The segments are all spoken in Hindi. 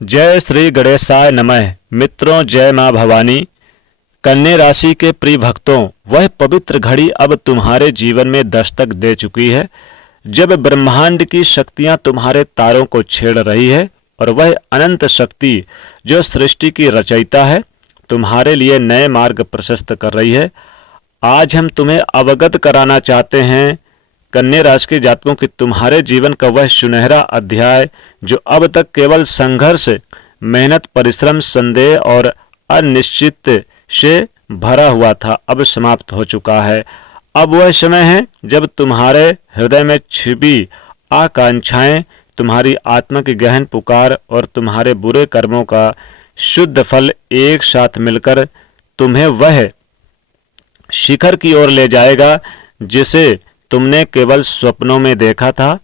जय श्री गणेशाय नमः। मित्रों, जय मां भवानी। कन्या राशि के प्रिय भक्तों, वह पवित्र घड़ी अब तुम्हारे जीवन में दस्तक दे चुकी है जब ब्रह्मांड की शक्तियां तुम्हारे तारों को छेड़ रही है और वह अनंत शक्ति जो सृष्टि की रचयिता है तुम्हारे लिए नए मार्ग प्रशस्त कर रही है। आज हम तुम्हें अवगत कराना चाहते हैं कन्या राशि के जातकों की तुम्हारे जीवन का वह सुनहरा अध्याय जो अब तक केवल संघर्ष, मेहनत, परिश्रम, संदेह और अनिश्चित से भरा हुआ था, अब समाप्त हो चुका है। अब वह समय है जब तुम्हारे हृदय में छिपी आकांक्षाएं, तुम्हारी आत्मा की गहन पुकार और तुम्हारे बुरे कर्मों का शुद्ध फल एक साथ मिलकर तुम्हें वह शिखर की ओर ले जाएगा जिसे तुमने केवल स्वप्नों में देखा था।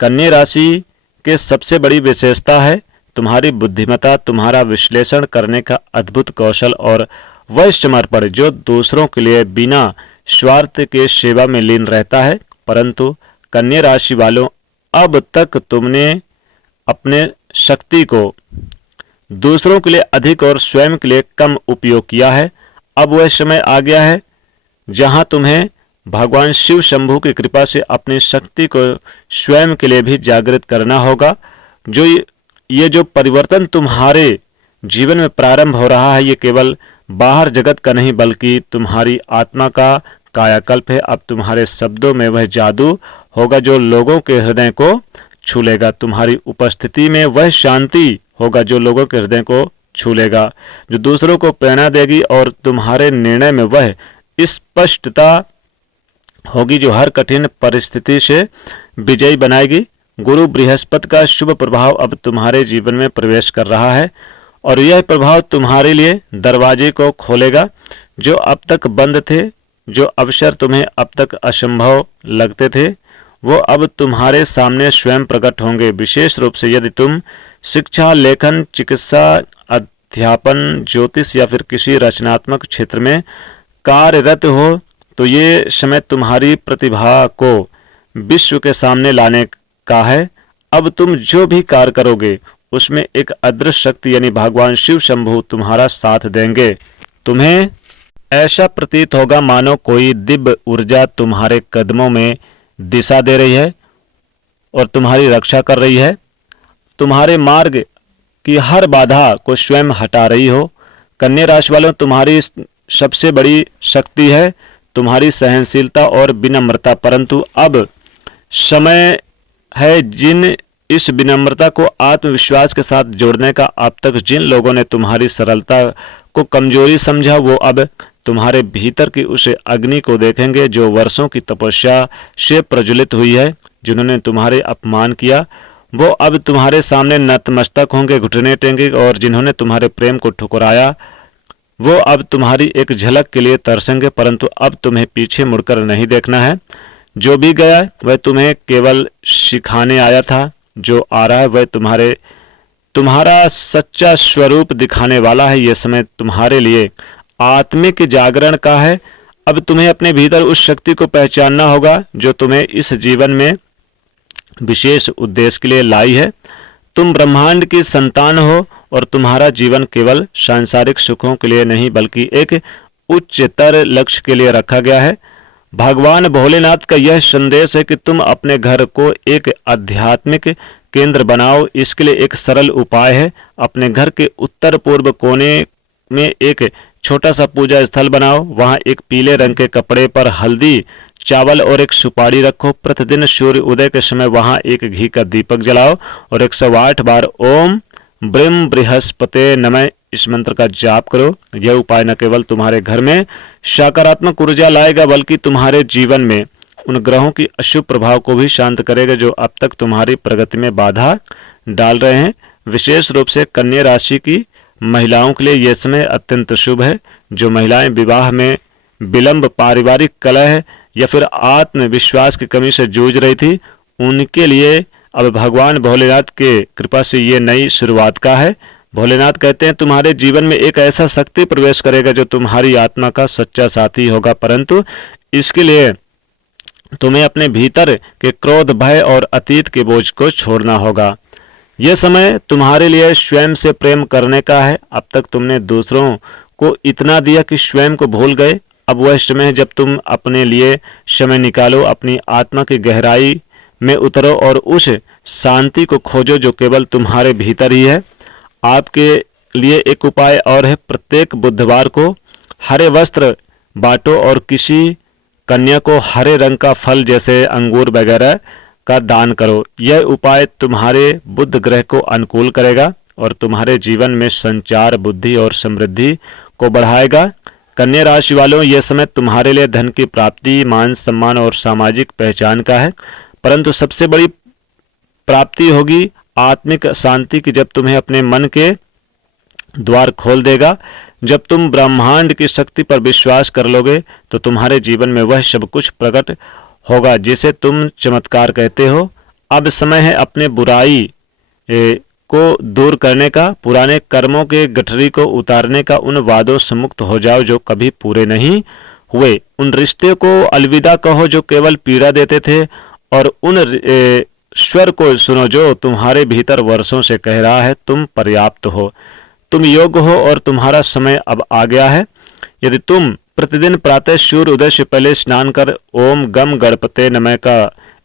कन्या राशि के सबसे बड़ी विशेषता है तुम्हारी बुद्धिमत्ता, तुम्हारा विश्लेषण करने का अद्भुत कौशल और वह समर्पण जो दूसरों के लिए बिना स्वार्थ के सेवा में लीन रहता है। परंतु कन्या राशि वालों, अब तक तुमने अपने शक्ति को दूसरों के लिए अधिक और स्वयं के लिए कम उपयोग किया है। अब वह समय आ गया है जहां तुम्हें भगवान शिव शंभू की कृपा से अपनी शक्ति को स्वयं के लिए भी जागृत करना होगा। जो ये जो परिवर्तन तुम्हारे जीवन में प्रारंभ हो रहा है, ये केवल बाहर जगत का नहीं बल्कि तुम्हारी आत्मा का कायाकल्प है। अब तुम्हारे शब्दों में वह जादू होगा जो लोगों के हृदय को छू लेगा। तुम्हारी उपस्थिति में वह शांति होगा जो लोगों के हृदय को छू लेगा, जो दूसरों को प्रेरणा देगी। और तुम्हारे निर्णय में वह स्पष्टता होगी जो हर कठिन परिस्थिति से विजयी बनाएगी। गुरु बृहस्पति का शुभ प्रभाव अब तुम्हारे जीवन में प्रवेश कर रहा है और यह प्रभाव तुम्हारे लिए दरवाजे को खोलेगा जो अब तक बंद थे। जो अवसर तुम्हें अब तक असंभव लगते थे वो अब तुम्हारे सामने स्वयं प्रकट होंगे। विशेष रूप से यदि तुम शिक्षा, लेखन, चिकित्सा, अध्यापन, ज्योतिष या फिर किसी रचनात्मक क्षेत्र में कार्यरत हो तो ये समय तुम्हारी प्रतिभा को विश्व के सामने लाने का है। अब तुम जो भी कार्य करोगे उसमें एक अदृश्य शक्ति यानी भगवान शिव शंभू तुम्हारा साथ देंगे। तुम्हें ऐसा प्रतीत होगा मानो कोई दिव्य ऊर्जा तुम्हारे कदमों में दिशा दे रही है और तुम्हारी रक्षा कर रही है, तुम्हारे मार्ग की हर बाधा को स्वयं हटा रही हो। कन्या राशि वालों, तुम्हारी सबसे बड़ी शक्ति है तुम्हारी सहनशीलता और विनम्रता। परंतु अब समय है इस विनम्रता को आत्मविश्वास के साथ जोड़ने का। अब तक जिन लोगों ने तुम्हारी सरलता को कमजोरी समझा वो अब तुम्हारे भीतर की उस अग्नि को देखेंगे जो वर्षों की तपस्या से प्रज्वलित हुई है। जिन्होंने तुम्हारे अपमान किया वो अब तुम्हारे सामने नतमस्तक होंगे, घुटने टेकेंगे, और जिन्होंने तुम्हारे प्रेम को ठुकराया वो अब तुम्हारी एक झलक के लिए तरसेंगे। परंतु अब तुम्हें पीछे मुड़कर नहीं देखना है। जो भी गया वह तुम्हें केवल सिखाने आया था, जो आ रहा है वह तुम्हारा सच्चा स्वरूप दिखाने वाला है। यह समय तुम्हारे लिए आत्मिक जागरण का है। अब तुम्हें अपने भीतर उस शक्ति को पहचानना होगा जो तुम्हें इस जीवन में विशेष उद्देश्य के लिए लाई है। तुम ब्रह्मांड की संतान हो और तुम्हारा जीवन केवल सांसारिक सुखों के लिए नहीं बल्कि एक उच्चतर लक्ष्य के लिए रखा गया है। भगवान भोलेनाथ का यह संदेश है कि तुम अपने घर को एक आध्यात्मिक केंद्र बनाओ। इसके लिए एक सरल उपाय है, अपने घर के उत्तर पूर्व कोने में एक छोटा सा पूजा स्थल बनाओ। वहां एक पीले रंग के कपड़े पर हल्दी, चावल और एक सुपारी रखो। प्रतिदिन सूर्य उदय के समय वहां एक घी का दीपक जलाओ और 108 बार ओम ब्रह्म बृहस्पते नमः इस मंत्र का जाप करो। यह उपाय न केवल तुम्हारे घर में सकारात्मक ऊर्जा लाएगा बल्कि तुम्हारे जीवन में उन ग्रहों की अशुभ प्रभाव को भी शांत करेगा जो अब तक तुम्हारी प्रगति में बाधा डाल रहे हैं। विशेष रूप से कन्या राशि की महिलाओं के लिए यह समय अत्यंत शुभ है। जो महिलाएं विवाह में विलंब, पारिवारिक कलह या फिर आत्मविश्वास की कमी से जूझ रही थी उनके लिए अब भगवान भोलेनाथ के कृपा से ये नई शुरुआत का है। भोलेनाथ कहते हैं तुम्हारे जीवन में एक ऐसा शक्ति प्रवेश करेगा जो तुम्हारी आत्मा का सच्चा साथी होगा। परंतु इसके लिए तुम्हें अपने भीतर के क्रोध, भय और अतीत के बोझ को छोड़ना होगा। यह समय तुम्हारे लिए स्वयं से प्रेम करने का है। अब तक तुमने दूसरों को इतना दिया कि स्वयं को भूल गए। अब वह समय है जब तुम अपने लिए समय निकालो, अपनी आत्मा की गहराई में उतरो और उस शांति को खोजो जो केवल तुम्हारे भीतर ही है। आपके लिए एक उपाय और है, प्रत्येक बुधवार को हरे वस्त्र बांटो और किसी कन्या को हरे रंग का फल जैसे अंगूर वगैरह का दान करो। यह उपाय तुम्हारे बुध ग्रह को अनुकूल करेगा और तुम्हारे जीवन में संचार, बुद्धि और समृद्धि को बढ़ाएगा। कन्या राशि वालों, यह समय तुम्हारे लिए धन की प्राप्ति, मान सम्मान और सामाजिक पहचान का है, परंतु सबसे बड़ी प्राप्ति होगी आत्मिक शांति की जब तुम्हें अपने मन के द्वार खोल देगा। जब तुम ब्रह्मांड की शक्ति पर विश्वास कर लोगे तो तुम्हारे जीवन में वह सब कुछ प्रकट होगा जिसे तुम चमत्कार कहते हो। अब समय है अपने बुराई को दूर करने का, पुराने कर्मों के गठरी को उतारने का। उन वादों से मुक्त हो जाओ जो कभी पूरे नहीं हुए, उन रिश्ते को अलविदा कहो जो केवल पीड़ा देते थे, और उन स्वर को सुनो जो तुम्हारे भीतर वर्षों से कह रहा है तुम पर्याप्त हो, तुम योग्य हो और तुम्हारा समय अब आ गया है। यदि तुम प्रतिदिन प्रातः सूर्य उदय से पहले स्नान कर ओम गम गणपते नमः का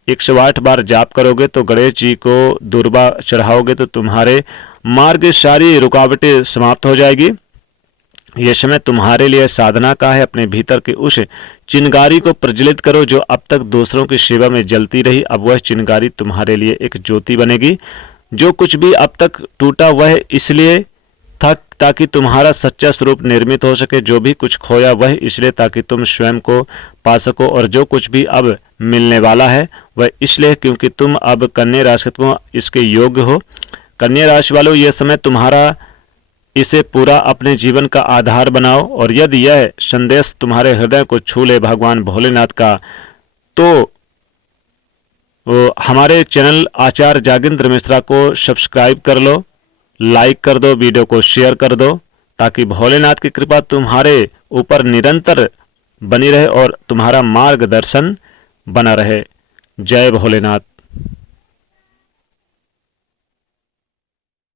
108 बार जाप करोगे तो गणेश जी को दुर्वा चढ़ाओगे तो तुम्हारे मार्ग की सारी रुकावटें समाप्त हो जाएगी। यह समय तुम्हारे लिए साधना का है। अपने भीतर के उस चिंगारी को प्रज्वलित करो जो अब तक दूसरों की सेवा में जलती रही। अब वह चिंगारी तुम्हारे लिए एक ज्योति बनेगी। जो कुछ भी अब तक टूटा वह इसलिए था ताकि तुम्हारा सच्चा स्वरूप निर्मित हो सके, जो भी कुछ खोया वह इसलिए ताकि तुम स्वयं को पा सको, और जो कुछ भी अब मिलने वाला है वह इसलिए क्योंकि तुम अब कन्या राशि को इसके योग्य हो। कन्या राशि वालों, यह समय तुम्हारा इसे पूरा अपने जीवन का आधार बनाओ, और यदि यह संदेश तुम्हारे हृदय को छू ले भगवान भोलेनाथ का, तो हमारे चैनल आचार्य जागेंद्र मिश्रा को सब्सक्राइब कर लो, लाइक कर दो, वीडियो को शेयर कर दो, ताकि भोलेनाथ की कृपा तुम्हारे ऊपर निरंतर बनी रहे और तुम्हारा मार्गदर्शन बना रहे। जय भोलेनाथ।